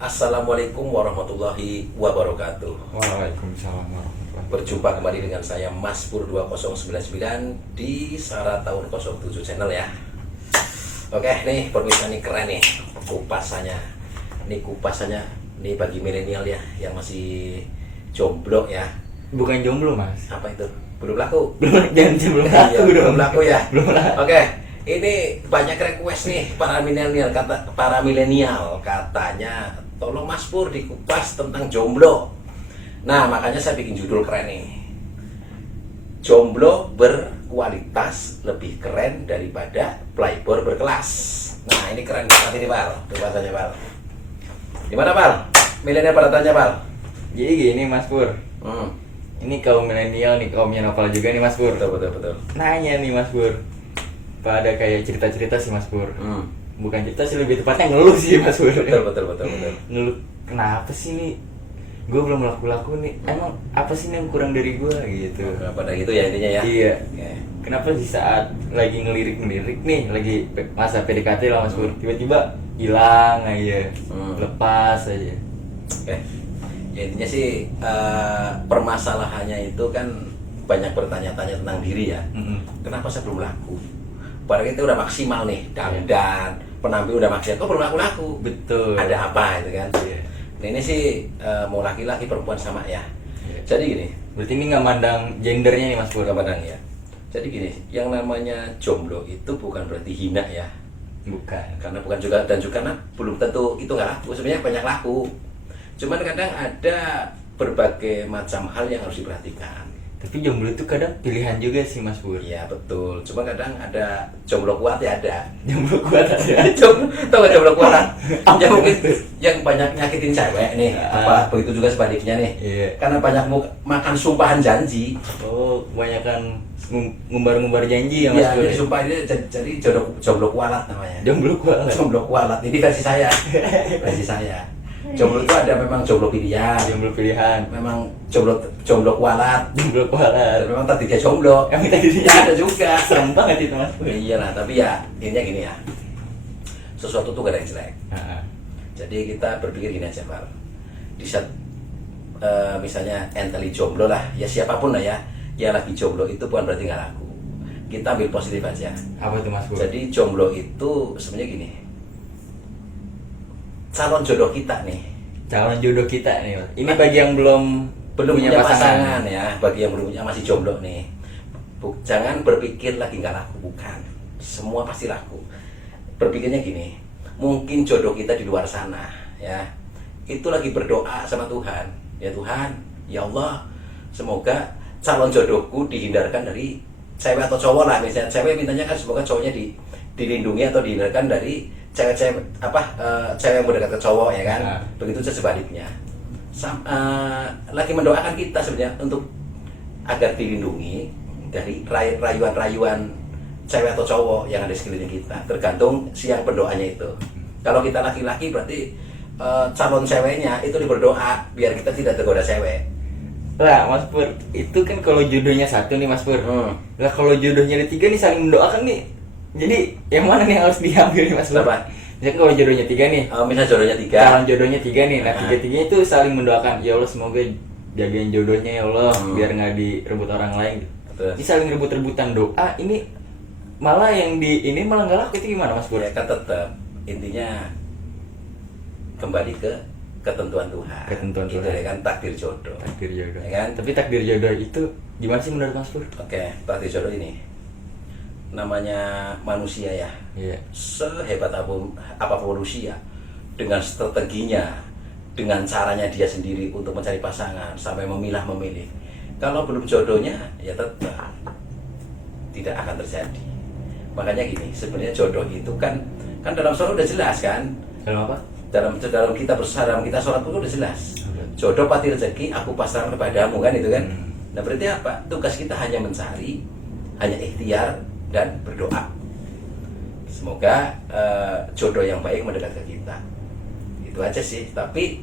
Assalamualaikum warahmatullahi wabarakatuh. Waalaikumsalam warahmatullahi wabarakatuh. Berjumpa kembali dengan saya Mas Pur 2099 di Sarah tahun 07 channel ya. Oke, nih pemirsa nih keren nih kupasannya. Ini kupasannya nih bagi milenial ya yang masih jomblo ya. Bukan jomblo, Mas. Apa itu? Belum laku. Belum Iya, laku dong. belum laku ya. Belum laku. Oke, ini banyak request nih para milenial katanya tolong Mas Pur dikupas tentang jomblo. Nah, makanya saya bikin judul keren nih. Jomblo berkualitas lebih keren daripada playboy berkelas. Nah, ini keren banget ini, Pal. Coba tanya, Pal. Gimana, Pal? Milenial pada tanya, Pal. Jadi gini, Mas Pur. Ini kaum milenial nih, kaumnya novel juga nih, Mas Pur. Betul. Nanya nih, Mas Pur. Pada kayak cerita-cerita sih, Mas Pur. Bukan cerita sih, lebih tepatnya ngeluh sih, Mas Pur. Betul. Ngeluh, kenapa sih nih? Gue belum laku-laku nih. Emang apa sih nih yang kurang dari gue gitu? Nah, pada gitu ya intinya ya. Iya. Oke. Kenapa di saat lagi ngelirik-ngelirik nih, lagi masa PDKT lah Mas Pur, tiba-tiba hilang aja, lepas aja. Oke. Ya intinya sih permasalahannya itu kan banyak bertanya-tanya tentang diri ya. Kenapa saya belum laku? Padahal kita udah maksimal nih, dandan, penampil udah maksimal, kok belum laku-laku? Betul. Ada apa itu kan? Iya. Nah, ini sih mau laki-laki perempuan sama ya. Iya. Jadi gini, Berarti ini nggak mandang gendernya nih Mas Pur? nggak pandang ya. Jadi gini, yang namanya jomblo itu bukan berarti hina ya. Bukan. Karena bukan juga dan juga karena belum tentu itu nggak laku. Sebenarnya banyak laku. Cuman kadang ada berbagai macam hal yang harus diperhatikan. Tapi jomblo itu kadang pilihan juga sih Mas Pur. Iya betul. Cuma kadang ada jomblo kuat ya ada. Jomblo kuat aja. Jomblo, tau gak jomblo kuat? Ya mungkin yang banyak nyakitin cewek nih. Apa begitu juga sebaliknya nih. Iya. Karena banyak makan sumpahan janji. Oh, kebanyakan ngumbar-ngumbar janji ya Mas Iya, Pur. jadi sumpah ini jadi jomblo kualat namanya. Jomblo kuat. Jomblo kualat. Ini versi saya. Versi saya. Jomblo itu ada memang jomblo pilihan. Jomblo pilihan. Memang jomblo kualat. Jomblo kuat. Dan memang tadi dia jomblo. Emang tadi dia Ya, ada juga. serem banget itu Mas Pur. Iya lah, tapi ya intinya gini ya. Sesuatu tuh gak ada yang jelek. Jadi kita berpikir gini aja, Pak. Di saat misalnya enteli jomblo lah, ya siapapun lah ya, yang lagi jomblo itu bukan berarti nggak laku. Kita ambil positif aja. Apa tuh Mas Pur? Jadi jomblo itu sebenarnya gini. Calon jodoh kita nih, Calon jodoh kita nih Mas. Ini bagi yang belum punya pasangan ya, bagi yang belum punya masih jomblo nih. Jangan berpikir lagi nggak laku, bukan. Semua pasti laku. Berpikirnya gini, mungkin jodoh kita di luar sana ya. Itu lagi berdoa sama Tuhan. Ya Tuhan, ya Allah, semoga calon jodohku dihindarkan dari cewek atau cowok lah. Misalnya cewek mintanya kan semoga cowoknya dilindungi atau dihindarkan dari cewek-cewek cewek yang mendekat ke cowok ya kan. Begitu saja sebaliknya. Lagi mendoakan kita sebenarnya untuk agar dilindungi dari rayuan-rayuan cewek atau cowok yang ada di sekeliling kita, tergantung siang berdoanya itu. Kalau kita laki-laki berarti calon ceweknya itu berdoa biar kita tidak tergoda cewek. Lah Mas Pur, itu kan kalau jodohnya satu nih Mas Pur. Lah kalau jodohnya ada tiga nih saling mendoakan nih. Jadi yang mana nih harus diambil nih Mas Pur? Kenapa? Misalkan kalau jodohnya tiga nih, Misalnya jodohnya 3. calon jodohnya tiga nih, nah tiga-tiganya itu saling mendoakan. Ya Allah semoga jagain jodohnya ya Allah, biar nggak direbut orang lain. Terus? Ini saling rebut-rebutan doa, ini malah yang ini malah nggak laku, itu gimana Mas Pur? Ya kan tetap intinya kembali ke ketentuan Tuhan. Ketentuan Itu Tuhan. ya kan takdir jodoh. Takdir jodoh. Ya kan? Tapi takdir jodoh itu gimana sih menurut Mas Pur? Oke, takdir jodoh ini namanya manusia ya. Iya. Sehebat apapun manusia, dengan strateginya, dengan caranya dia sendiri untuk mencari pasangan sampai memilih. Kalau belum jodohnya ya tetap tidak akan terjadi. Makanya gini, sebenarnya jodoh itu kan dalam sholat udah jelas kan. Dalam apa? Dalam kita bersalam, kita sholat pun udah jelas. Jodoh pati rezeki aku pasrahkan kepadamu kan itu kan. Nah berarti apa? Tugas kita hanya mencari, hanya ikhtiar dan berdoa. Semoga jodoh yang baik mendekat ke kita. Itu aja sih. Tapi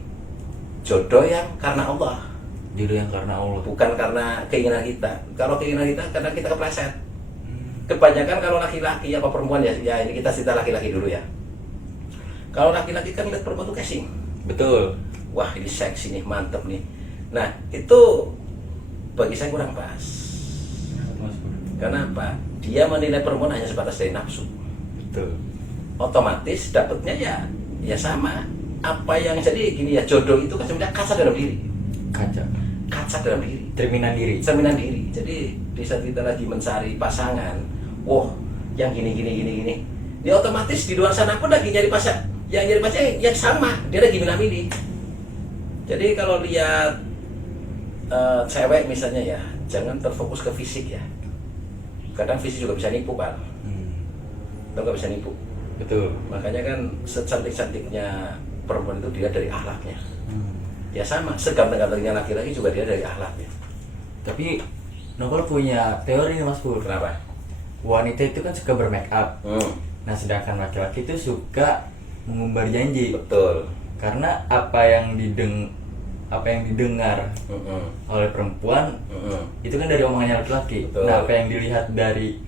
jodoh yang karena Allah. Jodoh yang karena Allah. Bukan karena keinginan kita. Kalau keinginan kita kadang kita kepleset. Kebanyakan kalau laki-laki apa perempuan ya ini kita cerita laki-laki dulu ya. Kalau laki-laki kan lihat perempuan tuh casing. Betul. Wah ini seksi nih, mantep nih. Nah itu bagi saya kurang pas. Mas Pur. Kenapa? Dia menilai perempuan hanya sebatas dari nafsu. Betul. Otomatis dapatnya ya sama. Apa yang jadi gini ya, jodoh itu kan sebenarnya kaca dalam diri. Kaca dalam diri. Cerminan diri. Cerminan diri. Jadi di saat kita lagi mencari pasangan, wah yang gini. Dia otomatis di luar sana pun lagi nyari pasangan. Yang nyari pasangan yang sama. Dia lagi milih-milih. Jadi kalau lihat cewek misalnya ya, jangan terfokus ke fisik ya. Kadang fisik juga bisa nipu kan. Atau nggak bisa nipu. Betul. Makanya kan secantik-cantiknya perempuan itu dia dari akhlaknya. Ya sama, seganteng-gantengnya laki-laki juga dia dari akhlaknya. Tapi Novel punya teori nih Mas Pur. Kenapa? Wanita itu kan suka bermake up. Nah sedangkan laki-laki itu suka mengumbar janji. Betul. Karena apa yang didengar oleh perempuan itu kan dari omongannya laki-laki. Betul. Nah apa yang dilihat dari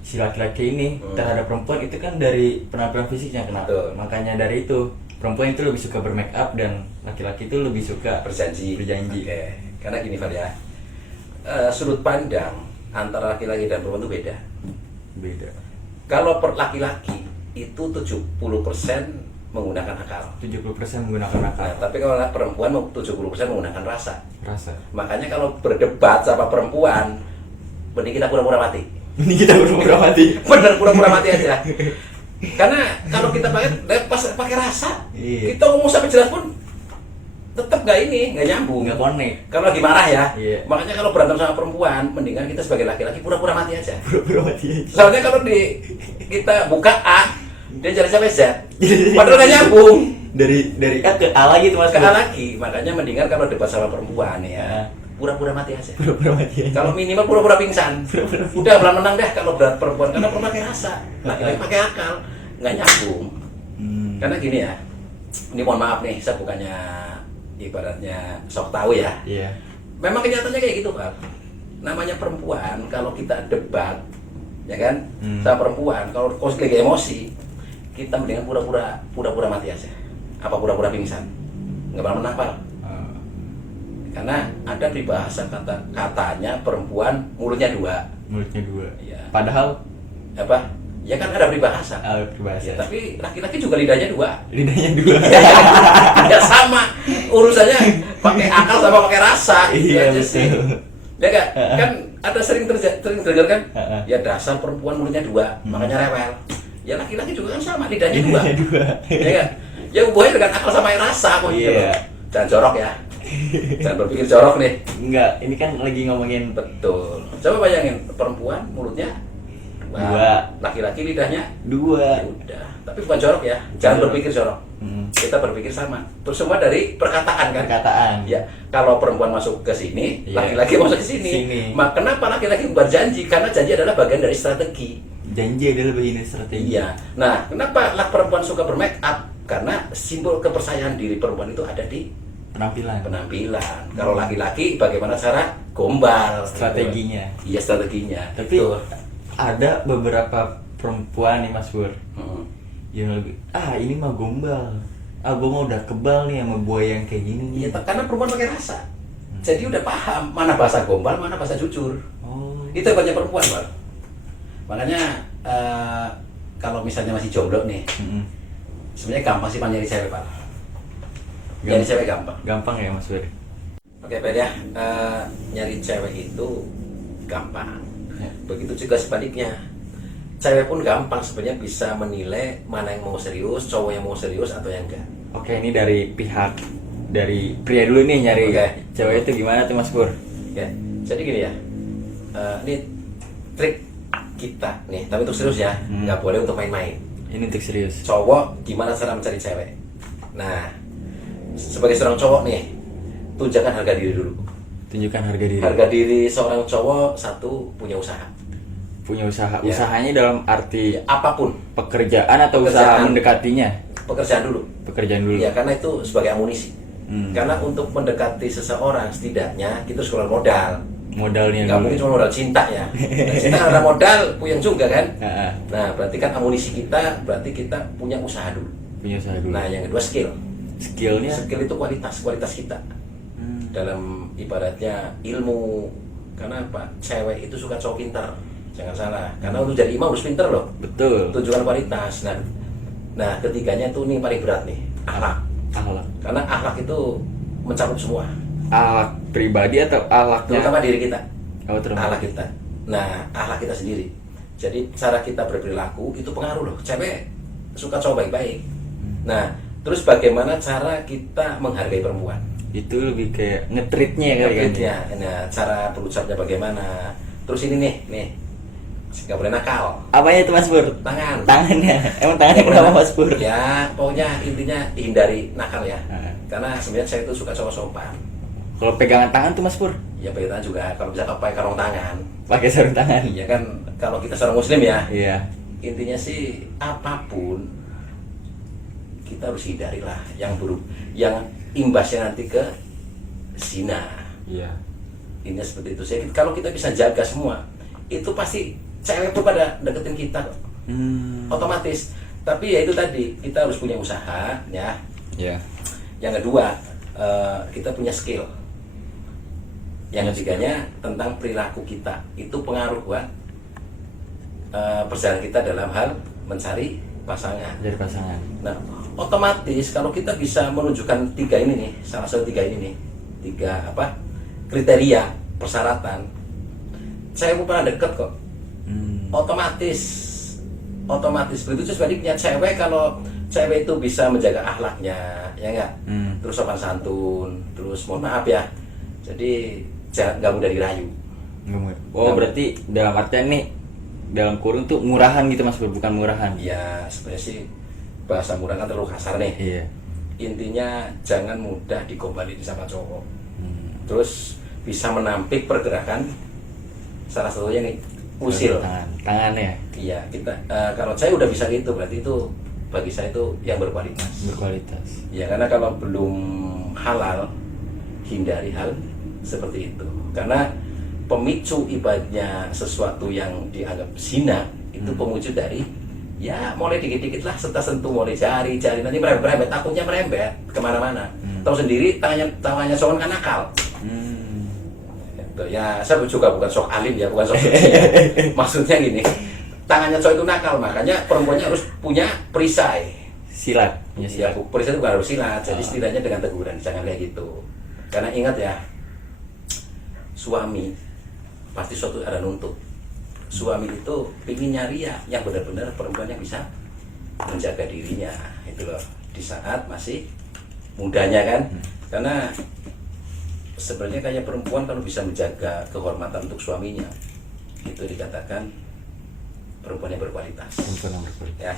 si laki-laki ini terhadap perempuan itu kan dari penampilan fisiknya. Kenapa? Betul. Makanya dari itu perempuan itu lebih suka bermake up dan laki-laki itu lebih suka Berjanji. Berjanji. Oke. Karena gini Far ya, sudut pandang antara laki-laki dan perempuan itu beda. Beda. Kalau per laki-laki itu 70% menggunakan akal. 70% menggunakan akal. Nah, tapi kalau perempuan 70% menggunakan rasa. Rasa. Makanya kalau berdebat sama perempuan, mending kita pura-pura mati. Ini kita pura-pura mati. Bener, pura-pura mati aja. Karena kalau kita pakai rasa, Iya. kita ngomong sampai jelas pun tetap nggak nyambung. Nggak connect. Kalau lagi marah ya. Iya. Makanya kalau berantem sama perempuan, mendingan kita sebagai laki-laki pura-pura mati aja. Pura-pura mati aja. Soalnya kalau kita buka A, dia cari sampai Z. Padahal nggak nyambung. Dari A ke A lagi tuh Mas. Ke A lagi. Makanya mendingan kalau debat sama perempuan ya, pura-pura mati aja. Pura-pura mati aja. Kalau minimal pura-pura pingsan. Udah belah menang deh kalau berat perempuan, karena perempuan pakai rasa, laki-laki pakai akal, nggak nyambung. Karena gini ya, ini mohon maaf nih, saya bukannya ibaratnya sok tahu ya. Iya. Memang kenyataannya kayak gitu Pak. Namanya perempuan, kalau kita debat, ya kan, sama perempuan, kalau konflik emosi, kita mendingan pura-pura mati aja. Apa pura-pura pingsan? Nggak bakal menang Pak. Karena ada peribahasa katanya perempuan mulutnya dua. Mulutnya dua. Iya. Padahal Apa? Ya kan ada peribahasa. peribahasa. Ya, tapi laki-laki juga lidahnya dua. Lidahnya dua. Ya sama. Urusannya pakai akal sama pakai rasa. Iya, Itu aja sih. betul. Ya kan? Kan ada sering dengar kan? Heeh. Ya dasar perempuan mulutnya dua, makanya rewel. Ya laki-laki juga kan sama, lidahnya dua. Lidahnya dua. Ya kan? Ya hubungannya dengan akal sama rasa kok gitu Iya. loh. Jangan jorok ya. Jangan berpikir jorok nih. Enggak, ini kan lagi ngomongin Betul. Coba bayangin, perempuan mulutnya Dua. laki-laki lidahnya dua. ya udah. Tapi bukan jorok ya. Jangan Jorok. berpikir jorok. Kita berpikir sama. Terus semua dari perkataan kan. Perkataan. Ya, kalau perempuan masuk ke sini, Iya. laki-laki masuk ke sini. Sini. Kenapa laki-laki berjanji? Karena janji adalah bagian dari strategi. Janji adalah bagian dari strategi. Iya. Nah, kenapa perempuan suka bermake up? Karena simbol kepercayaan diri perempuan itu ada di penampilan. Kalau laki-laki bagaimana cara gombal Strateginya. Iya, strateginya. Tapi Gitu. ada beberapa perempuan nih Mas Pur Mm. yang lebih ini mah gombal. Gue mau udah kebal nih sama buaya yang kayak gini nih. Iya, karena perempuan pakai rasa. Jadi udah paham mana bahasa gombal, mana bahasa jujur. Oh. Itu hebatnya perempuan, Pak. Makanya kalau misalnya masih jomblo nih, sebenarnya gampang sih nyari cewek, Pak. Nyari cewek gampang. Gampang ya Mas Pur. Oke, Pak ya. Nyari cewek itu gampang. Ya. Begitu juga sebaliknya. Cewek pun gampang sebenarnya bisa menilai mana yang mau serius, cowok yang mau serius atau yang enggak. Oke, ini dari pihak dari pria dulu nih nyari Oke. cewek itu gimana tuh Mas Pur? Ya, jadi gini ya. Ini trik kita nih, tapi untuk serius ya, nggak boleh untuk main-main. Ini untuk serius. Cowok gimana cara mencari cewek? Nah, sebagai seorang cowok nih, tunjukkan harga diri dulu. Tunjukkan harga diri. Harga diri seorang cowok, satu, punya usaha. Punya usaha. Ya. Usahanya dalam arti Apapun, pekerjaan atau usaha Pekerjaan. mendekatinya? pekerjaan dulu. Pekerjaan dulu. Ya, karena itu sebagai amunisi. Karena untuk mendekati seseorang setidaknya kita harus keluar modal. Modalnya Nggak dulu. mungkin cuma modal cinta ya. Nah, cinta nggak ada modal, puyeng juga kan. Heeh. Nah, berarti kan amunisi kita, berarti kita punya usaha dulu. Punya usaha dulu. Nah, yang kedua skill. skillnya. Skill itu kualitas kita dalam ibaratnya ilmu. Karena apa? Cewek itu suka cowok pintar, jangan salah. Karena untuk jadi imam harus pintar loh. Betul. Tunjukkan kualitas. Nah ketiganya tuh nih paling berat nih, akhlak. Akhlak. Karena akhlak itu mencakup semua. Akhlak pribadi atau akhlaknya? Terutama diri kita. Terutama Akhlak kita. Nah akhlak kita sendiri. Jadi cara kita berperilaku itu pengaruh loh. Cewek suka cowok baik-baik. Nah terus bagaimana cara kita menghargai perempuan? Itu lebih kayak ngetritnya kali kan. Ya, nah, cara berucapnya bagaimana. Terus ini nih nggak boleh nakal. Apanya itu Mas Pur? Tangannya. Emang tangannya kenapa Mas Pur? Ya pokoknya intinya hindari nakal ya. Nah. Karena sebenarnya saya itu suka cowok sopan. Kalau pegangan tangan tuh Mas Pur? Ya pegangan juga kalau bisa pakai sarung tangan. Pakai sarung tangan. Ya kan kalau kita seorang muslim ya. Iya. Intinya sih apapun kita harus hindari lah yang buruk, yang imbasnya nanti ke zina. Iya. Ini seperti itu. Jadi kalau kita bisa jaga semua, itu pasti cewek tuh pada deketin kita kok. Otomatis. Tapi ya itu tadi, kita harus punya usaha ya. Iya. Yang kedua, kita punya skill. Yang ketiganya tentang perilaku kita. Itu pengaruh buat perjalanan kita dalam hal mencari pasangan. Dari pasangan. Nah, otomatis kalau kita bisa menunjukkan tiga ini nih, salah satu tiga ini nih, tiga kriteria persyaratan, saya pernah deket kok. Otomatis begitu sebaliknya. Cewek kalau cewek itu bisa menjaga akhlaknya, ya enggak, terus sopan santun, terus mohon maaf ya, jadi nggak mudah dirayu. Oh berarti dalam artian nih, dalam kurung tuh murahan gitu Mas Pur, bukan murahan. Ya sebenarnya sih bahasa murah kan terlalu kasar nih. Iya. Intinya jangan mudah digombalin sama cowok. Terus bisa menampik pergerakan, salah satunya nih usil. Tangannya. Iya, kita kalau saya udah bisa gitu berarti itu bagi saya itu yang berkualitas. Berkualitas. Ya karena kalau belum halal hindari hal seperti itu. Karena pemicu ibaratnya sesuatu yang dianggap zina itu pemicu dari ya mulai dikit-dikit lah sentuh mulai jari nanti merembet takutnya merembet kemana-mana. Tahu sendiri tangannya cowok kan nakal. Gitu. Ya saya juga bukan sok alim ya, bukan sok suci ya. Maksudnya gini, tangannya cowok itu nakal, makanya perempuannya harus punya perisai. Silat. Ya, perisai itu bukan harus silat, jadi setidaknya dengan teguran, jangan kayak gitu. Karena ingat ya, suami pasti suatu ada nuntut. Suami itu ingin nyari ya yang benar-benar perempuan yang bisa menjaga dirinya, itu loh, di saat masih mudanya kan. Karena sebenarnya kayak perempuan kalau bisa menjaga kehormatan untuk suaminya, itu dikatakan perempuan yang berkualitas. Ya,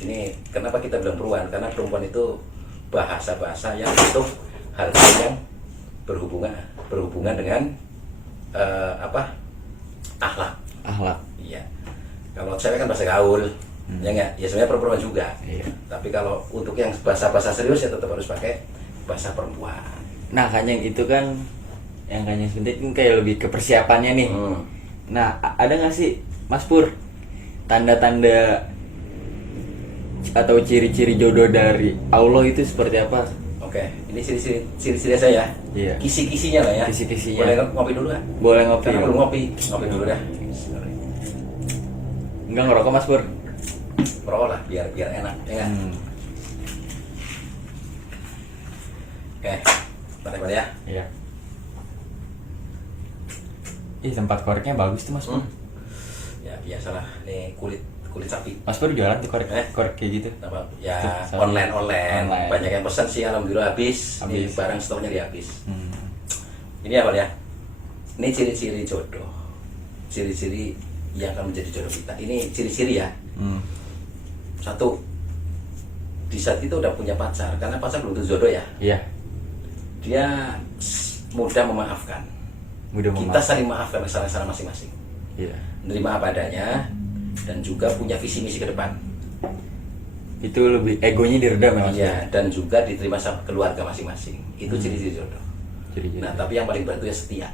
ini kenapa kita bilang perempuan? Karena perempuan itu bahasa-bahasa yang untuk hal-hal yang berhubungan dengan akhlak. Iya. Kalau cewek kan bahasa gaul, ya enggak? Ya sebenarnya perempuan juga. Iya. Tapi kalau untuk yang bahasa-bahasa serius ya tetap harus pakai bahasa perempuan. Nah Kanyang itu kan, yang Kanyang sebentar kan kayak lebih ke persiapannya nih. Nah ada nggak sih Mas Pur tanda-tanda atau ciri-ciri jodoh dari Allah itu seperti apa? Oke, ini ciri-ciri saya. Iya. Kisi-kisinya lah ya. Kisi-kisinya. Boleh ngopi dulu kan? Boleh ngopi. Karena belum ngopi dulu dah. Enggak ngerokok Mas Pur? Perokok lah biar enak, ya kan? Oke, bentar ya. Iya. Ih tempat koreknya bagus tuh Mas Pur. Ya biasalah, nih kulit sapi. Mas Pur jualan tuh korek kayak gitu? Apa? Ya Tuh, online. Banyak yang pesan sih, alhamdulillah habis. Ini barang stoknya habis. Ini apa ya? Ini ciri-ciri jodoh. Ciri-ciri yang akan menjadi jodoh kita. Ini ciri-ciri ya. Satu, di saat kita udah punya pacar, karena pacar belum tentu jodoh ya. Iya. Dia mudah memaafkan. Kita saling maafkan kesalahan masing-masing. Iya. Menerima apa adanya dan juga punya visi misi ke depan. Itu lebih egonya diredam ya Mas. Iya, dan juga diterima sama keluarga masing-masing. Itu ciri-ciri jodoh. Nah, tapi yang paling berat itu ya setia.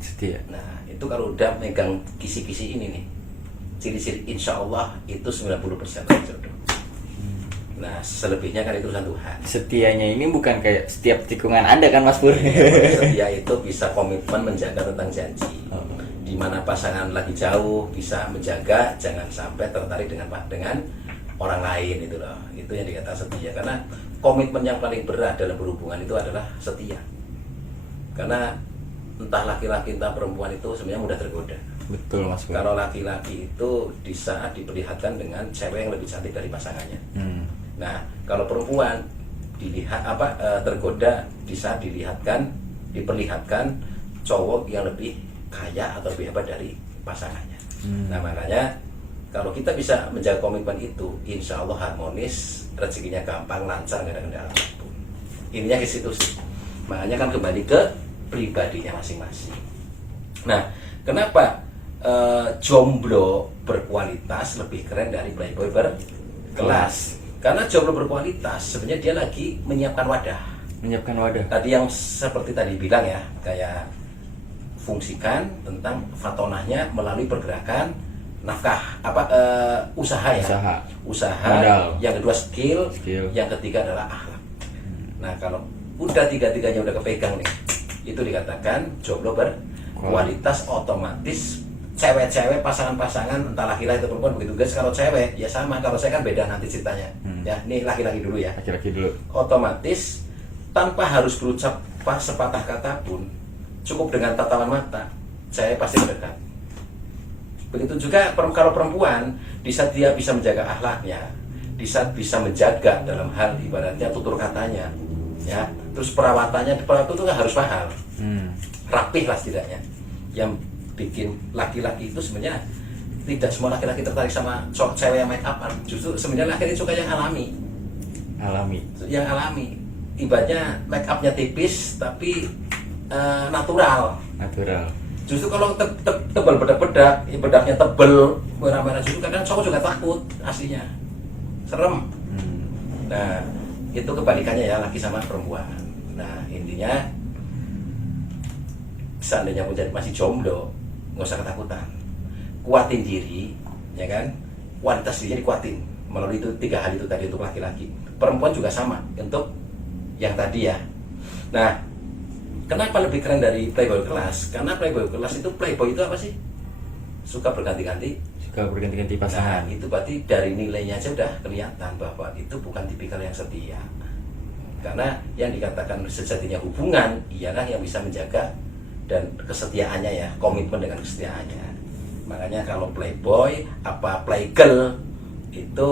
Setia. Nah, itu kalau udah megang kisi-kisi ini nih, ciri-ciri insya Allah itu 90% jodoh. Nah, selebihnya kan itu urusan Tuhan. Setianya ini bukan kayak setiap tikungan Anda kan Mas Pur? Setia itu bisa komitmen menjaga tentang janji. Oh. Di mana pasangan lagi jauh bisa menjaga jangan sampai tertarik dengan orang lain itu loh. Itu yang dikatakan setia, karena komitmen yang paling berat dalam berhubungan itu adalah setia. Karena entah laki-laki entah perempuan itu sebenarnya mudah tergoda. Betul Mas Pur. Kalau laki-laki itu di saat diperlihatkan dengan cewek yang lebih cantik dari pasangannya. Nah, kalau perempuan tergoda di saat diperlihatkan cowok yang lebih kaya atau lebih hebat dari pasangannya. Nah, makanya kalau kita bisa menjaga komitmen itu, insya Allah harmonis, rezekinya gampang, lancar, nggak ada kendala apapun. Ininya ke situ sih. Makanya kan kembali ke pribadinya masing-masing. Nah, kenapa jomblo berkualitas lebih keren dari playboy berkelas? Karena jomblo berkualitas sebenarnya dia lagi menyiapkan wadah. Tadi yang seperti tadi bilang ya, kayak fungsikan tentang fatonahnya melalui pergerakan nafkah, usaha ya. Usaha. Yang kedua skill. Yang ketiga adalah akhlak. Nah, kalau udah tiga-tiganya udah kepegang nih, itu dikatakan jomblo berkualitas. Otomatis cewek-cewek, pasangan-pasangan entah laki-laki atau perempuan begitu guys. Kalau cewek ya sama, kalau saya kan beda nanti ceritanya. Ya, nih laki-laki dulu ya. Otomatis tanpa harus berucap sepatah kata pun, cukup dengan tatapan mata saya pasti mendekat. Begitu juga kalau perempuan, di saat dia bisa menjaga akhlaknya, di saat bisa menjaga dalam hal ibaratnya tutur katanya, ya, terus perawatannya itu kan harus mahal, rapih lah setidaknya. Yang bikin laki-laki itu sebenarnya tidak semua laki-laki tertarik sama cewek yang make up-an. Justru sebenarnya laki-laki suka yang alami. Yang alami. Ibaratnya make up-nya tipis tapi natural. Justru kalau tebal bedaknya tebel, merah-merah, justru kadang cowok juga takut aslinya. Serem. Nah, itu kebalikannya ya, laki sama perempuan. Nah, intinya seandainya masih jomblo, nggak usah ketakutan, kuatin diri, ya kan, kualitas dirinya dikuatin melalui itu 3 hal itu tadi untuk laki-laki. Perempuan juga sama untuk yang tadi ya. Nah, kenapa lebih keren dari playboy kelas? Karena playboy kelas itu, playboy itu apa sih? Suka berganti-ganti pasangan. Nah, itu berarti dari nilainya aja udah kelihatan bahwa itu bukan tipikal yang setia. Karena yang dikatakan sejatinya hubungan ialah yang bisa menjaga dan kesetiaannya ya, komitmen dengan kesetiaannya. Makanya kalau playboy playgirl itu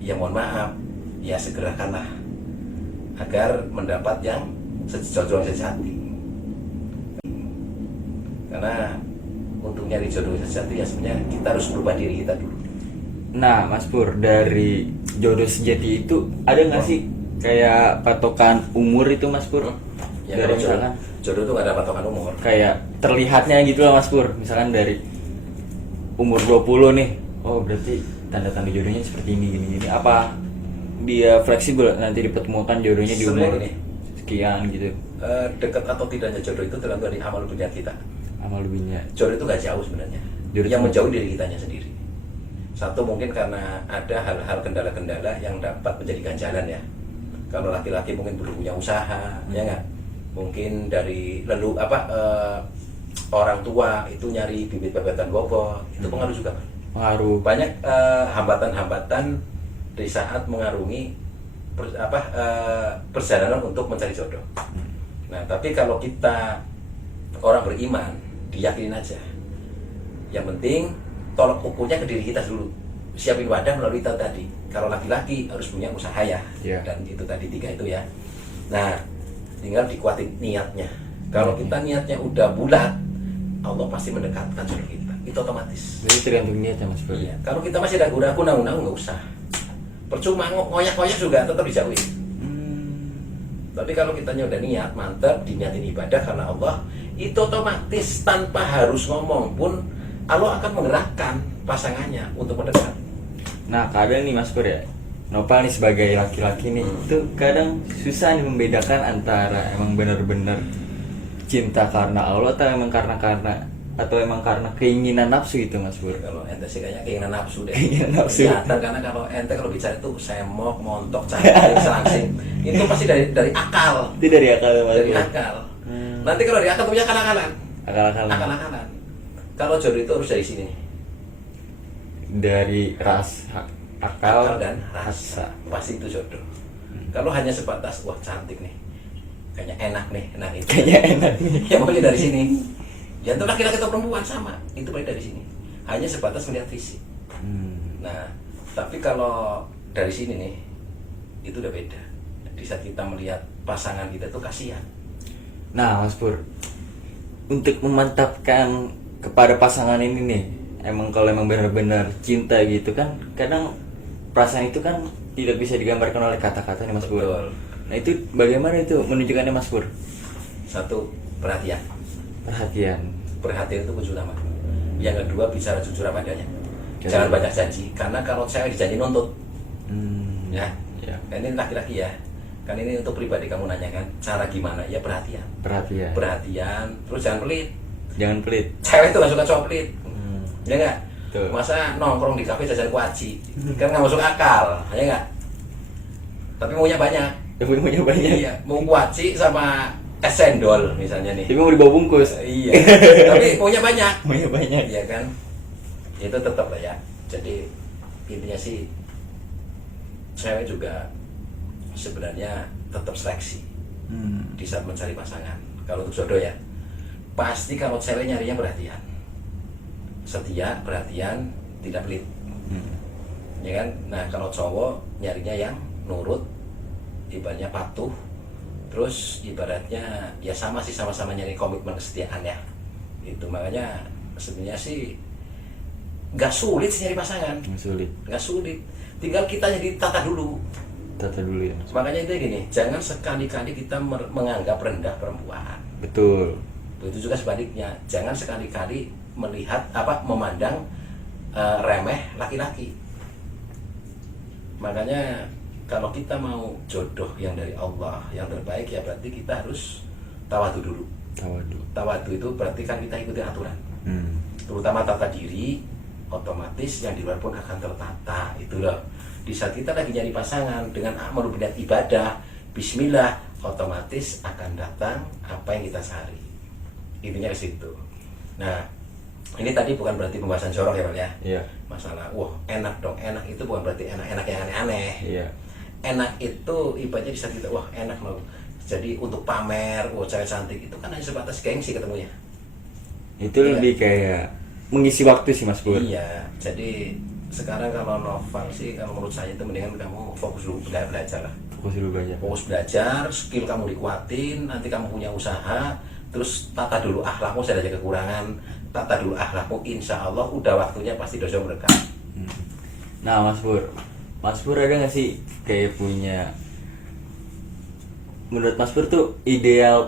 ya mohon maaf, ya segerakanlah agar mendapat yang jodoh sejati. Karena untuk nyari jodoh sejati ya sebenarnya kita harus berubah diri kita dulu. Nah Mas Pur, dari jodoh sejati itu ada nggak sih kayak patokan umur itu Mas Pur? Ya, dari misalkan jodoh itu nggak ada patokan umur. Kayak terlihatnya gitu lah Mas Pur. Misalkan dari umur 20 nih, oh berarti tanda-tanda jodohnya seperti ini gini. Apa dia fleksibel nanti dipertemukan jodohnya di umur sekian gitu? Dekat atau tidaknya jodoh itu tergantung dari amal dunia kita. Jodoh itu nggak jauh sebenarnya. Yang menjauh diri kitanya sendiri. Satu mungkin karena ada hal-hal kendala-kendala yang dapat menjadi ganjalan ya. Kalau laki-laki mungkin belum punya usaha, ya nggak? Mungkin dari orang tua itu nyari bibit bebetan bobot, itu pengaruh juga. Banyak hambatan-hambatan di saat mengarungi perjalanan untuk mencari jodoh. Nah, tapi kalau kita orang beriman, diyakinin aja. Yang penting tolak ukurnya ke diri kita dulu. Siapin wadah melalui tadi. Kalau laki-laki harus punya usaha ya. Dan itu tadi 3 itu ya. Nah, tinggal dikuatin niatnya. Kalau kita niatnya udah bulat, Allah pasti mendekatkan jodoh kita. Itu otomatis. Jadi tergantung niatnya Mas Pur. Iya. Kalau kita masih ragu-ragu, naung-naung nggak usah. Percuma ngoyak-ngoyak juga tetap dijauhin. Tapi kalau kitanya udah niat, mantap, diniatin ibadah karena Allah, itu otomatis tanpa harus ngomong pun Allah akan menggerakkan pasangannya untuk mendekat. Nah kadang nih Mas Pur ya, Nopal nih sebagai laki-laki nih, itu kadang susah nih membedakan antara emang benar-benar cinta karena Allah atau emang karena atau emang karena keinginan nafsu itu Mas Pur? Ya, kalau ente sih kayaknya keinginan nafsu deh. Keinginan nafsu. Kelihatan, karena kalau ente kalau bicara itu semok, montok, cantik, selangsing, itu pasti dari akal. Itu dari akal Mas Dari Pur. akal. Nanti kalau dari akal punya akal-akalan. Akal-akalan. Akal-akalan. Kalau jodoh itu harus dari sini. Dari akal Dan rasa. Pasti itu jodoh. Kalau hanya sebatas wah cantik nih, kayaknya enak itu. Kayaknya enak nih. Ya pokoknya dari sini. Ya itu laki-laki atau perempuan sama, itu paling dari sini. Hanya sebatas melihat fisik. Nah, tapi kalau dari sini nih, itu udah beda. Di saat kita melihat pasangan kita tuh kasihan. Nah Mas Pur, untuk memantapkan kepada pasangan ini nih, emang kalau emang benar-benar cinta gitu kan, kadang perasaan itu kan tidak bisa digambarkan oleh kata-kata nih Mas Pur. Betul. Nah itu bagaimana itu menunjukkannya Mas Pur? Satu, perhatian. Perhatian itu kunci utama. Yang kedua, bicara jujur apa adanya. Jangan banyak janji, karena kalau cewek dijanji nuntut. Ya. Kan ini laki-laki ya. Kan ini untuk pribadi kamu nanya kan, cara gimana? Ya perhatian. Terus jangan pelit. Cewek itu gak suka cowok pelit. Ya enggak? Tuh. Masa nongkrong di kafe jajan kuaci? Kan gak masuk akal, ya enggak? Tapi maunya banyak. Iya, mau kuaci sama es cendol misalnya nih. Tapi mau dibawa bungkus. Iya. Tapi maunya banyak. Iya kan? Itu tetap lah ya. Jadi intinya sih cewek juga sebenarnya tetap seleksi di saat mencari pasangan. Kalau untuk jodoh ya, pasti kalau cewek nyarinya perhatian, setia, perhatian, tidak pelit. Ya kan? Nah kalau cowok nyarinya yang nurut, ibaratnya patuh, terus ibaratnya ya sama sih, sama-sama nyari komitmen kesetiaan ya. Itu makanya sebenarnya sih nggak sulit sih nyari pasangan. Nggak sulit. Tinggal kita jadi tata dulu ya. Makanya itu gini, jangan sekali-kali kita menganggap rendah perempuan. Betul. Begitu juga sebaliknya, jangan sekali-kali memandang remeh laki-laki. Makanya kalau kita mau jodoh yang dari Allah yang terbaik, ya berarti kita harus tawadu dulu. Tawadu itu berarti kan kita ikuti aturan. Terutama tata diri, otomatis yang di luar pun akan tertata. Itu loh. Di saat kita lagi nyari pasangan dengan berniat ibadah, bismillah, otomatis akan datang apa yang kita cari. Intinya ke situ. Nah, ini tadi bukan berarti pembahasan jorok ya Pak ya. Iya. Masalah, wah enak dong, enak itu bukan berarti enak-enak yang aneh-aneh. Iya. Enak itu ibaratnya di saat kita, wah enak loh. Jadi untuk pamer, wah cewek cantik, itu kan hanya sebatas gengsi ketemunya. Itu lebih kayak mengisi waktu sih Mas Pur. Iya, jadi sekarang kalau novel sih, kalau menurut saya itu mendingan kamu fokus dulu belajar lah. Fokus belajar, skill kamu dikuatin, nanti kamu punya usaha, terus tata dulu akhlakmu, saya ada kekurangan, tata dulu akhlakmu, insya Allah udah waktunya pasti dosa berkah. Nah Mas Pur ada nggak sih kayak punya, menurut Mas Pur tuh ideal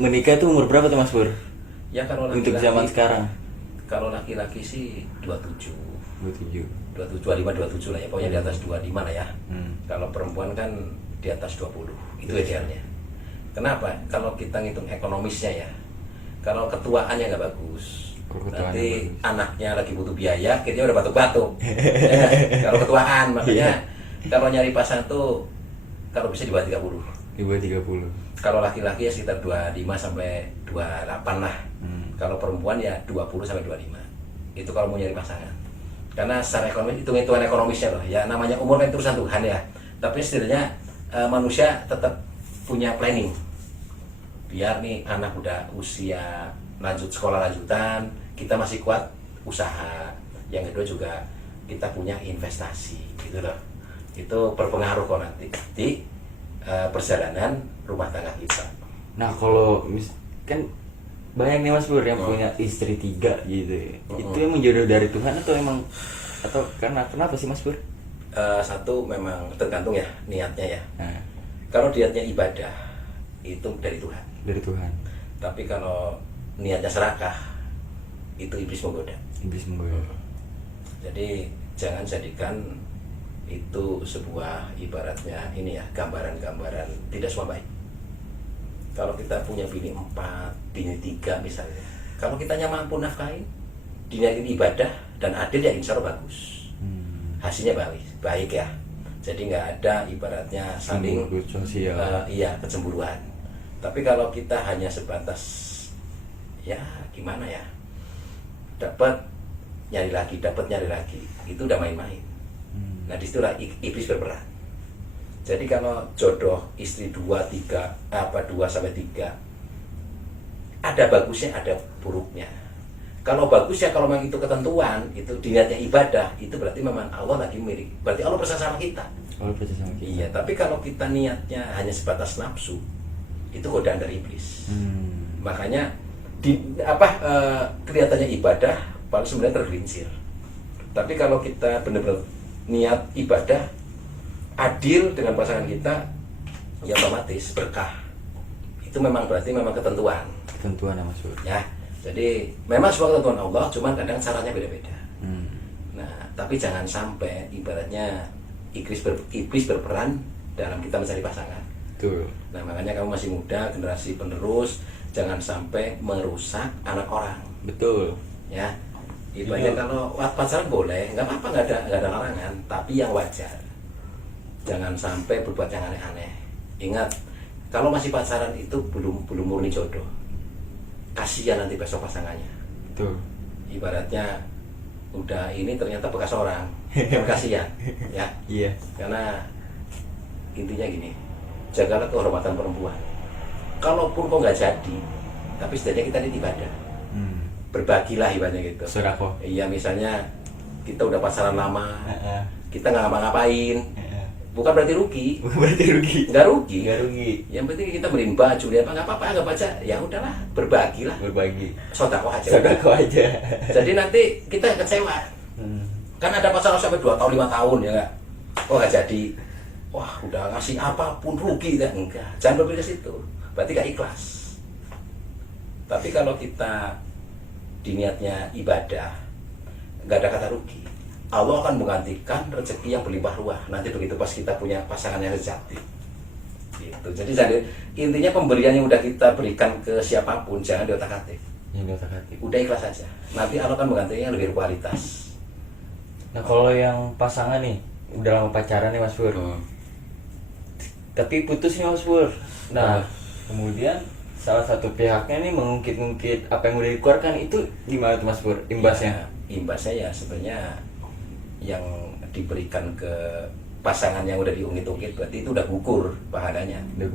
menikah tuh umur berapa tuh Mas Pur? Ya kalau laki-laki, untuk zaman sekarang. Kalau laki-laki sih 27 25 27 lah ya, pokoknya di atas 25 lah ya. Kalau perempuan kan di atas 20, itu idealnya. Kenapa? Kalau kita ngitung ekonomisnya ya, kalau ketuaannya nggak bagus, nanti anaknya lagi butuh biaya, akhirnya udah batuk-batuk. Ya, kalau ketuaan, makanya kalau nyari pasangan tuh kalau bisa di bawah 30. Kalau laki-laki ya sekitar 25 sampai 28 lah. Kalau perempuan ya 20 sampai 25. Itu kalau mau nyari pasangan. Karena secara ekonomi, hitung-hitungan ekonomisnya loh ya, namanya umur kan urusan Tuhan ya, tapi setidaknya manusia tetap punya planning, biar nih anak udah usia lanjut sekolah lanjutan, kita masih kuat usaha. Yang kedua juga kita punya investasi gitu loh, itu berpengaruh kok nanti di perjalanan rumah tangga kita. Nah kalau kan banyak nih Mas Pur yang punya istri 3 gitu ya. Itu yang menjodoh dari Tuhan atau karena kenapa sih Mas Pur? Satu memang tergantung ya niatnya ya. Kalau niatnya ibadah itu dari Tuhan. Tapi kalau niatnya serakah itu iblis menggoda. Jadi jangan jadikan itu sebuah ibaratnya ini ya, gambaran-gambaran, tidak semua baik. Kalau kita punya bini 4, bini 3 misalnya, Kalau kitanya mampu nafkahin, diniatin ibadah dan adil, ya insya Allah bagus. Hasilnya baik ya. Jadi nggak ada ibaratnya saling sosial. Iya, kecemburuan. Tapi kalau kita hanya sebatas ya gimana ya, dapat nyari lagi, itu udah main-main. Nah disitulah iblis berperan. Jadi kalau jodoh istri 2-3 ada bagusnya, ada buruknya. Kalau bagusnya, kalau memang itu ketentuan, itu niatnya ibadah, itu berarti memang Allah lagi milik. Berarti Allah percaya sama kita. Iya, tapi kalau kita niatnya hanya sebatas nafsu, itu godaan dari iblis. Makanya kelihatannya ibadah, paling sebenarnya tergelincir. Tapi kalau kita benar-benar niat ibadah, adil dengan pasangan kita, ya otomatis berkah. Itu memang berarti memang ketentuan ya Mas Pur. Ya, jadi memang semua ketentuan Allah, cuman kadang caranya beda-beda. Nah, tapi jangan sampai ibaratnya iblis berperan dalam kita mencari pasangan. Betul. Nah, makanya kamu masih muda, generasi penerus, jangan sampai merusak anak orang. Betul. Ya, ibaratnya kalau pacaran boleh, nggak apa-apa, nggak ada larangan, tapi yang wajar. Jangan sampai berbuat yang aneh-aneh. Ingat, kalau masih pacaran itu belum murni jodoh. Kasihan nanti besok pasangannya. Betul. Ibaratnya udah ini ternyata bekas orang, kan kasihan, ya. Iya. Karena intinya gini, jagalah kehormatan perempuan. Kalaupun kok nggak jadi, tapi setidaknya kita ini ibadah. Berbagilah ibaratnya gitu. Sedekah. Iya, misalnya kita udah pacaran lama, kita nggak ngapa-ngapain, bukan berarti rugi. Nggak rugi. Yang penting kita beliin baju, ya nggak apa-apa, nggak baca, ya udahlah, berbagilah. Sedekah aja. Jadi nanti kita kecewa. Kan ada pacaran sampai 2 tahun 5 tahun ya nggak? Oh nggak jadi. Wah udah ngasih apapun rugi kan? Enggak. Jangan berpikir ke situ. Berarti nggak ikhlas. Tapi kalau kita diniatnya ibadah, nggak ada kata rugi. Allah akan menggantikan rezeki yang berlimpah ruah. Nanti begitu pas kita punya pasangan yang sejati. Gitu. Jadi intinya pemberian yang udah kita berikan ke siapapun jangan diotak-atik. Udah ikhlas saja. Nanti Allah akan menggantinya yang lebih berkualitas. Nah kalau yang pasangan nih udah lama pacaran nih Mas Pur, tapi putus nih Mas Pur. Nah kemudian salah satu pihaknya nih mengungkit-ungkit apa yang udah dikeluarkan, itu gimana tuh Mas Pur imbasnya? Imbasnya ya sebenarnya yang diberikan ke pasangan yang udah diungkit-ungkit berarti itu udah gugur pahalanya. Udah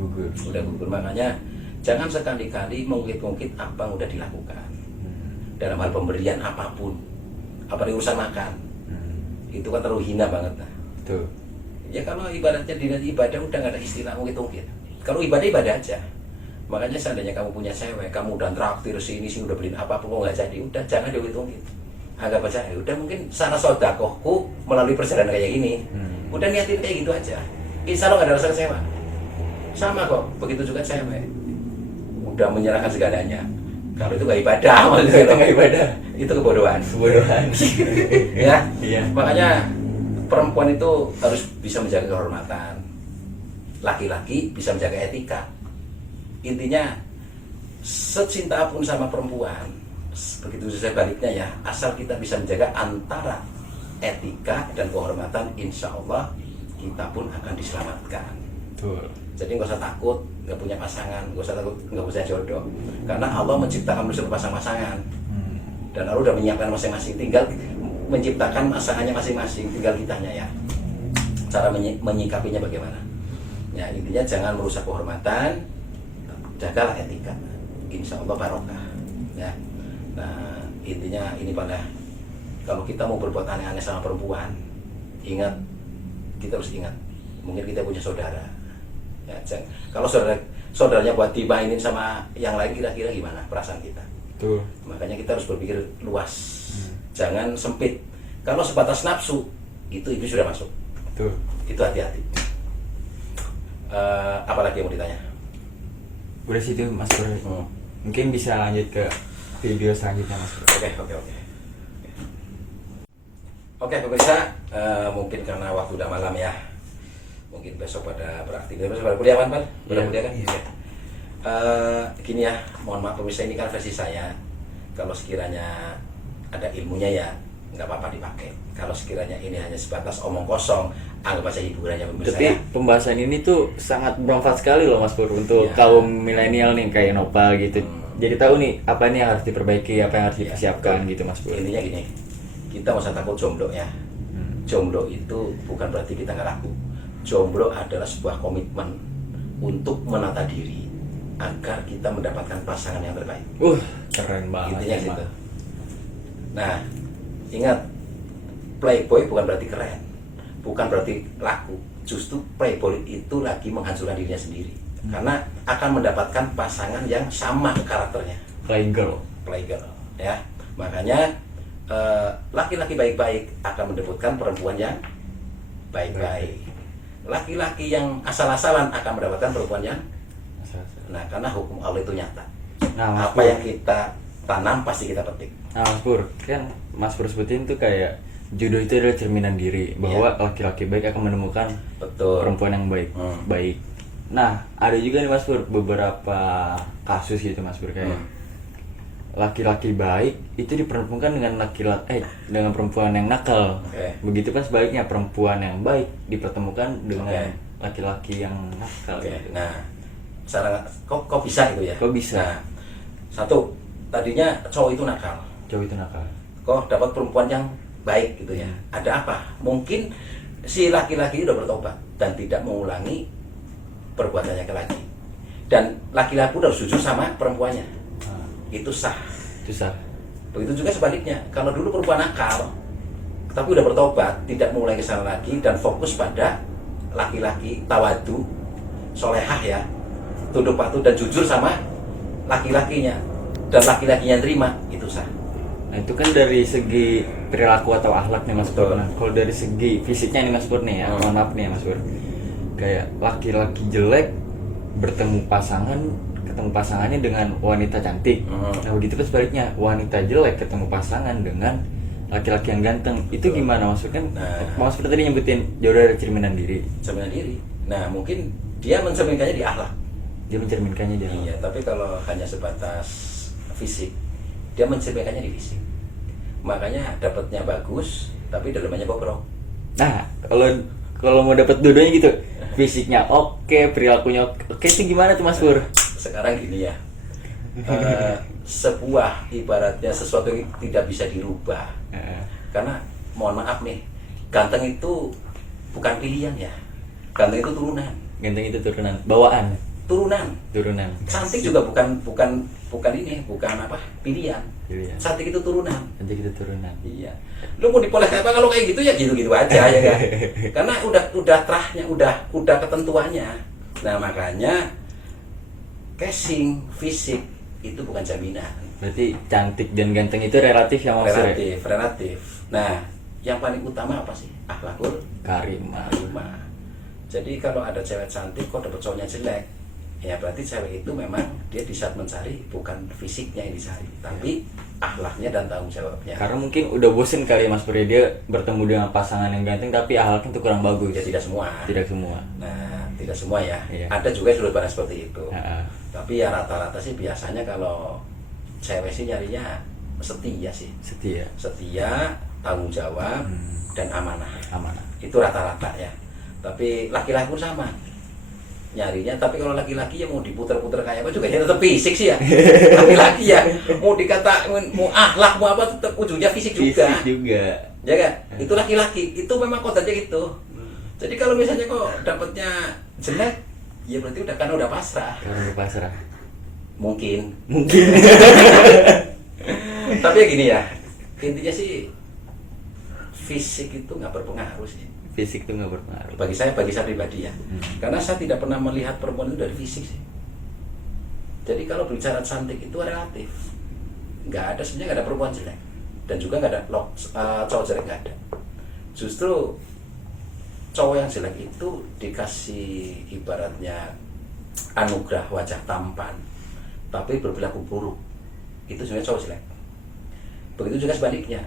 gugur. Makanya jangan sekali-kali mengungkit-ungkit apa yang udah dilakukan. Dalam hal pemberian apapun. Apalagi urusan makan. Itu kan terlalu hina banget. Tuh. Ya kalau ibaratnya di ibadah udah nggak ada istilah ungkit-ungkit. Kalau ibadah aja. Makanya seandainya kamu punya cewek, kamu udah traktir sini udah beliin apapun kok nggak jadi, udah jangan diungkit-ungkit. Anggap aja, udah mungkin sana sodakohku melalui perjalanan kayak gini. Udah niatin kayak gitu aja. Insya Allah nggak ada rasa kecewa. Sama kok, begitu juga cewek. Udah menyerahkan segalanya. Kalau itu nggak ibadah, maksudnya itu nggak ibadah. Itu kebodohan. Ya. Iya. Makanya perempuan itu harus bisa menjaga kehormatan. Laki-laki bisa menjaga etika. Intinya secinta pun sama perempuan, begitu sebaliknya ya, asal kita bisa menjaga antara etika dan kehormatan, insya Allah kita pun akan diselamatkan. Betul. Jadi nggak usah takut nggak punya pasangan, nggak usah takut nggak punya jodoh, karena Allah menciptakan manusia berpasang-pasangan. Dan Allah udah menyiapkan masing-masing, tinggal menciptakan pasangannya masing-masing, tinggal kitanya ya cara menyikapinya bagaimana. Ya intinya jangan merusak kehormatan, jagalah etika, insya Allah barokah ya. Nah intinya ini pada kalau kita mau berbuat aneh-aneh sama perempuan, ingat, kita harus ingat, mungkin kita punya saudara ya, kalau saudaranya buat dimainin sama yang lain, kira-kira gimana perasaan kita. Tuh. Makanya kita harus berpikir luas, jangan sempit. Kalau sebatas nafsu, itu iblis sudah masuk. Tuh. Itu hati-hati. Apalagi yang mau ditanya? Udah situ Mas Pur. Mungkin bisa lanjut ke video selanjutnya Mas Pur. Oke pemirsa, mungkin karena waktu udah malam ya, mungkin besok pada beraktivitas, besok pada kuliah kan? Pada kuliah kan? Iya. Gini ya, mohon maaf pemirsa, ini kan versi saya. Kalau sekiranya ada ilmunya ya nggak apa-apa dipakai. Kalau sekiranya ini hanya sebatas omong kosong, anggap aja hiburannya pemirsa Tapi ya. pembahasan ini tuh sangat bermanfaat sekali loh Mas Pur untuk Iya. kaum milenial nih kayak Nopal gitu. Jadi tahu nih apa nih yang harus diperbaiki, apa yang harus Iya, dipersiapkan betul. gitu Mas Pur. Intinya gini, kita nggak usah takut jomblo ya. Jomblo itu bukan berarti kita nggak laku. Jomblo adalah sebuah komitmen untuk menata diri agar kita mendapatkan pasangan yang terbaik. Keren banget. Intinya emang. gitu. Nah, ingat, playboy bukan berarti keren, bukan berarti laku. Justru playboy itu lagi menghancurkan dirinya sendiri, karena akan mendapatkan pasangan yang sama karakternya. Playgirl. Playgirl, ya. Makanya laki-laki baik-baik akan mendapatkan perempuan yang baik-baik. Laki-laki yang asal-asalan akan mendapatkan perempuan yang, nah, karena hukum Allah itu nyata. Nah, Mas Apa Pur. yang kita tanam pasti kita petik. Nah, Mas Pur, kan Mas Pur sebutin tuh kayak jodoh itu adalah cerminan diri, bahwa laki-laki baik akan menemukan Betul. perempuan yang baik. Baik. Nah, ada juga nih Mas Pur beberapa kasus gitu Mas Pur kayak laki-laki baik itu dipertemukan dengan dengan perempuan yang nakal. Oke. Begitu kan sebaliknya, perempuan yang baik dipertemukan dengan Oke. laki-laki yang nakal. Oke. gitu. Nah, kok bisa itu ya? Kok bisa? Nah, satu, tadinya cowok itu nakal, Cowok itu nakal. kok dapat perempuan yang baik gitu ya? Ada apa? Mungkin si laki-laki udah bertobat dan tidak mengulangi perbuatannya ke laki, dan laki-laki udah jujur sama perempuannya, itu sah. Susah. Begitu juga sebaliknya, kalau dulu perempuan nakal tapi udah bertobat, tidak mengulangi kesalahan lagi dan fokus pada laki-laki tawadu, solehah ya, tunduk patuh dan jujur sama laki-lakinya, dan laki-lakinya terima, itu sah. Nah, itu kan dari segi perilaku atau akhlak nih Mas Pur. Betul. Nah, kalau dari segi fisiknya nih Mas Pur nih ya, mohon maaf nih ya Mas Pur. Kayak laki-laki jelek ketemu pasangannya dengan wanita cantik. Nah, begitu kan sebaliknya, wanita jelek ketemu pasangan dengan laki-laki yang ganteng. Itu Betul. gimana Mas Pur? Kan Nah. Mas Pur tadi nyebutin jodoh dari cerminan diri. Cerminan diri. Nah, mungkin dia mencerminkannya di akhlak. Dia mencerminkannya dia. Iya, tapi kalau hanya sebatas fisik, dia mencerminkannya di fisik. Makanya dapatnya bagus, tapi dalamannya bobrok. Nah, kalau mau dapat dua-duanya gitu, fisiknya oke, perilakunya oke, itu gimana tuh Mas Pur? Sekarang gini ya, sebuah ibaratnya sesuatu yang tidak bisa dirubah. Karena mohon maaf nih, ganteng itu bukan pilihan ya, ganteng itu turunan. Ganteng itu turunan, bawaan. Turunan. Cantik juga bukan ini, bukan apa, pilihan. Pilihan. Cantik itu turunan. Cantik itu turunan. Iya. Lu mau dipoles apa kalau kayak gitu ya gitu-gitu aja ya kan. Karena udah terahnya, udah ketentuannya. Nah, makanya casing fisik itu bukan jaminan. Berarti cantik dan ganteng itu relatif ya Mas Pur? Relatif. Nah, yang paling utama apa sih? Akhlakul Karimah. karimah. Jadi kalau ada cewek cantik kok dapet cowoknya jelek, ya berarti cewek itu memang dia di saat mencari bukan fisiknya yang dicari, tapi akhlaknya dan tanggung jawabnya. Karena mungkin udah bosen kali ya Mas Pur, dia bertemu dengan pasangan yang ganteng tapi akhlaknya itu kurang bagus. Ya tidak semua. Tidak semua. Nah, tidak semua ya. Iya. Ada juga sudut pandang seperti itu. Heeh. Tapi ya rata-rata sih biasanya kalau cewek sih nyarinya setia sih. Setia, tanggung jawab, dan amanah. Amanah. Itu rata-rata ya. Tapi laki-laki pun sama nyarinya. Tapi kalau laki-laki ya mau diputer-puter kayak apa juga ya tetap fisik sih ya. Laki-laki ya mau dikata mau akhlak mau apa tetap ujungnya fisik juga. Fisik juga. Ya kan? Itu laki-laki itu memang kodratnya gitu. Jadi kalau misalnya kok dapatnya jelek, ya berarti udah pasrah. Karena udah pasrah. Mungkin. Mungkin. Tapi ya gini ya, intinya sih fisik itu nggak berpengaruh sih. Fisik tuh nggak berpengaruh. Bagi saya pribadi ya. Karena saya tidak pernah melihat perempuan itu dari fisik sih. Jadi kalau bicara cantik itu relatif. Nggak ada, sebenarnya nggak ada perempuan jelek. Dan juga nggak ada cowok jelek, nggak ada. Justru cowok yang jelek itu dikasih ibaratnya anugerah wajah tampan, tapi berperilaku buruk. Itu sebenarnya cowok jelek. Begitu juga sebaliknya.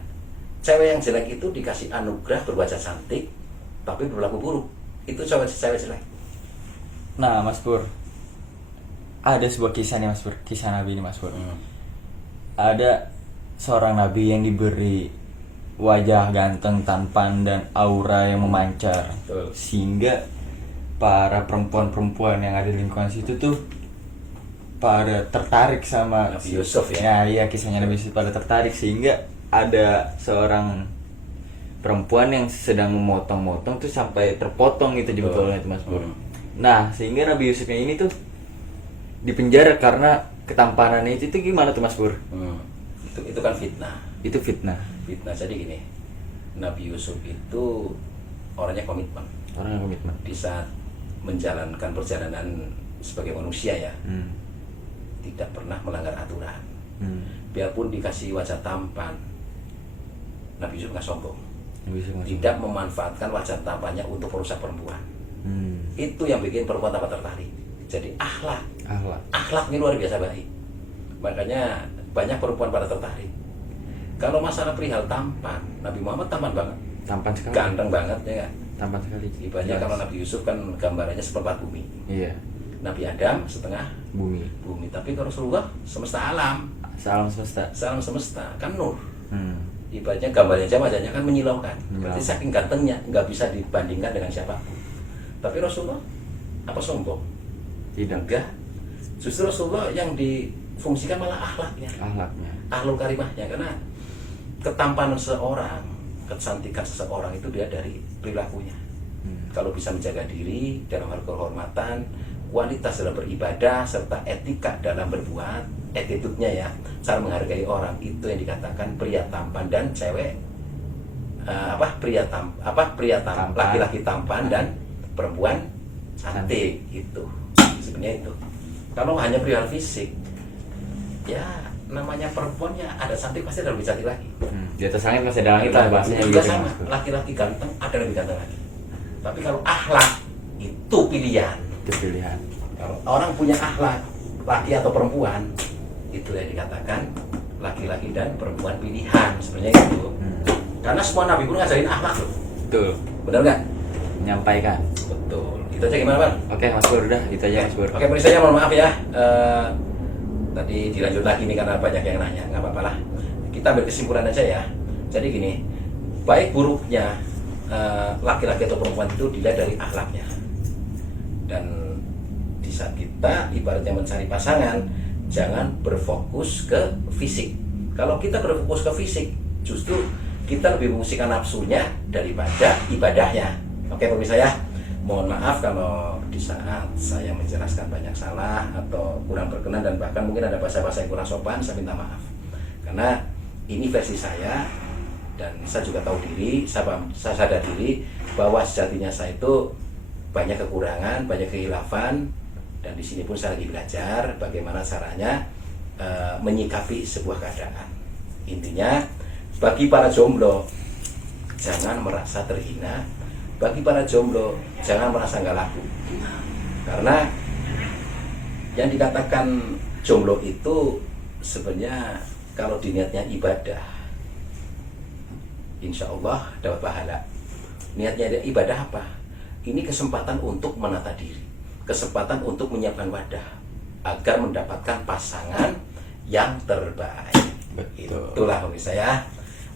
Cewek yang jelek itu dikasih anugerah berwajah cantik, tapi berlaku buruk. Itu cewek jelek. Nah Mas Pur, ada sebuah kisah nih Mas Pur, kisah Nabi ini Mas Pur. Ada seorang nabi yang diberi wajah ganteng, tampan dan aura yang memancar. Betul. Sehingga para perempuan-perempuan yang ada di lingkungan situ tuh pada tertarik sama Nabi Yusuf ya. Iya, kisahnya Nabi Yusuf pada tertarik, sehingga ada seorang perempuan yang sedang memotong-motong tuh sampai terpotong gitu jempolnya itu Mas Pur. Nah, sehingga Nabi Yusufnya ini tuh dipenjara karena ketampanannya itu gimana tuh Mas Pur? Itu kan fitnah. Itu fitnah. Fitnah. Jadi gini, Nabi Yusuf itu orangnya komitmen. Orang yang komitmen. Di saat menjalankan perjalanan sebagai manusia ya, tidak pernah melanggar aturan. Biarpun dikasih wajah tampan, Nabi Yusuf nggak sombong. Tidak memanfaatkan wajah tampannya untuk merusak perempuan. Itu yang bikin perempuan tambah tertarik. Jadi akhlaknya luar biasa baik. Makanya banyak perempuan pada tertarik. Kalau masalah perihal tampan, Nabi Muhammad tampan banget. Tampan sekali. Ganteng banget ya kan. Tampan sekali. Ibaratnya kalau Nabi Yusuf kan gambarannya seperempat bumi. Iya. Nabi Adam setengah Bumi. Tapi kalau Rasulullah semesta alam. Salam semesta. Salam semesta kan nur. Ibaratnya gambarnya aja wajahnya kan menyilaukan. Berarti saking gantengnya nggak bisa dibandingkan dengan siapapun. Tapi Rasulullah apa sombong? Tidak. Enggak. Justru Rasulullah yang difungsikan malah akhlaknya. Akhlul karimahnya, karena ketampanan seseorang, kecantikan seseorang itu dia dari perilakunya. Kalau bisa menjaga diri dalam hal kehormatan, kualitas dalam beribadah, serta etika dalam berbuat, attitude-nya ya, cara menghargai orang, itu yang dikatakan pria tampan dan cewek laki-laki tampan dan perempuan cantik. Itu sebenarnya itu. Kalau hanya perihal fisik, ya namanya perempuan ya ada cantik pasti ada lebih cantik lagi. Di atas langit masih ada langit lah bahasanya juga gitu. sama, laki-laki ganteng ada lebih ganteng lagi. Tapi kalau akhlak itu pilihan. Itu pilihan. Kalau orang punya akhlak, laki atau perempuan, itu yang dikatakan laki-laki dan perempuan pilihan sebenarnya itu. Karena semua nabi pun ngajarin akhlak loh. Betul. Benar nggak? Menyampaikan. Betul. Itu aja gimana Bang? Oke Mas Pur, udah itu aja Mas Pur. Oke, pemirsa, mohon maaf ya. Tadi dilanjut lagi nih karena banyak yang nanya, nggak apa-apa lah. Kita ambil kesimpulan aja ya. Jadi gini, baik buruknya laki-laki atau perempuan itu dilihat dari akhlaknya. Dan di saat kita ibaratnya mencari pasangan, jangan berfokus ke fisik. Kalau kita berfokus ke fisik, justru kita lebih memusingkan nafsunya daripada ibadahnya. Oke pemirsa ya, mohon maaf kalau di saat saya menjelaskan banyak salah atau kurang berkenan, dan bahkan mungkin ada bahasa-bahasa yang kurang sopan, saya minta maaf. Karena ini versi saya, dan saya juga tahu diri, saya sadar diri bahwa sejatinya saya itu banyak kekurangan, banyak kehilafan, dan di sini pun saya lagi belajar bagaimana caranya menyikapi sebuah keadaan. Intinya, bagi para jomblo jangan merasa terhina, bagi para jomblo jangan merasa nggak laku. Karena yang dikatakan jomblo itu sebenarnya kalau diniatnya ibadah, insya Allah dapat pahala. Niatnya ibadah apa? Ini kesempatan untuk menata diri, kesempatan untuk menyiapkan wadah agar mendapatkan pasangan yang terbaik. Itulah pemirsa ya.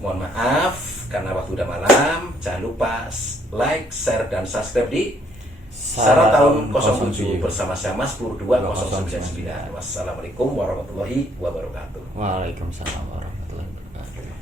Mohon maaf karena waktu udah malam. Jangan lupa like, share, dan subscribe di Sarah Tahun 07 bersama saya Mas Pur 2099. Wassalamualaikum warahmatullahi wabarakatuh. Waalaikumsalam warahmatullahi wabarakatuh.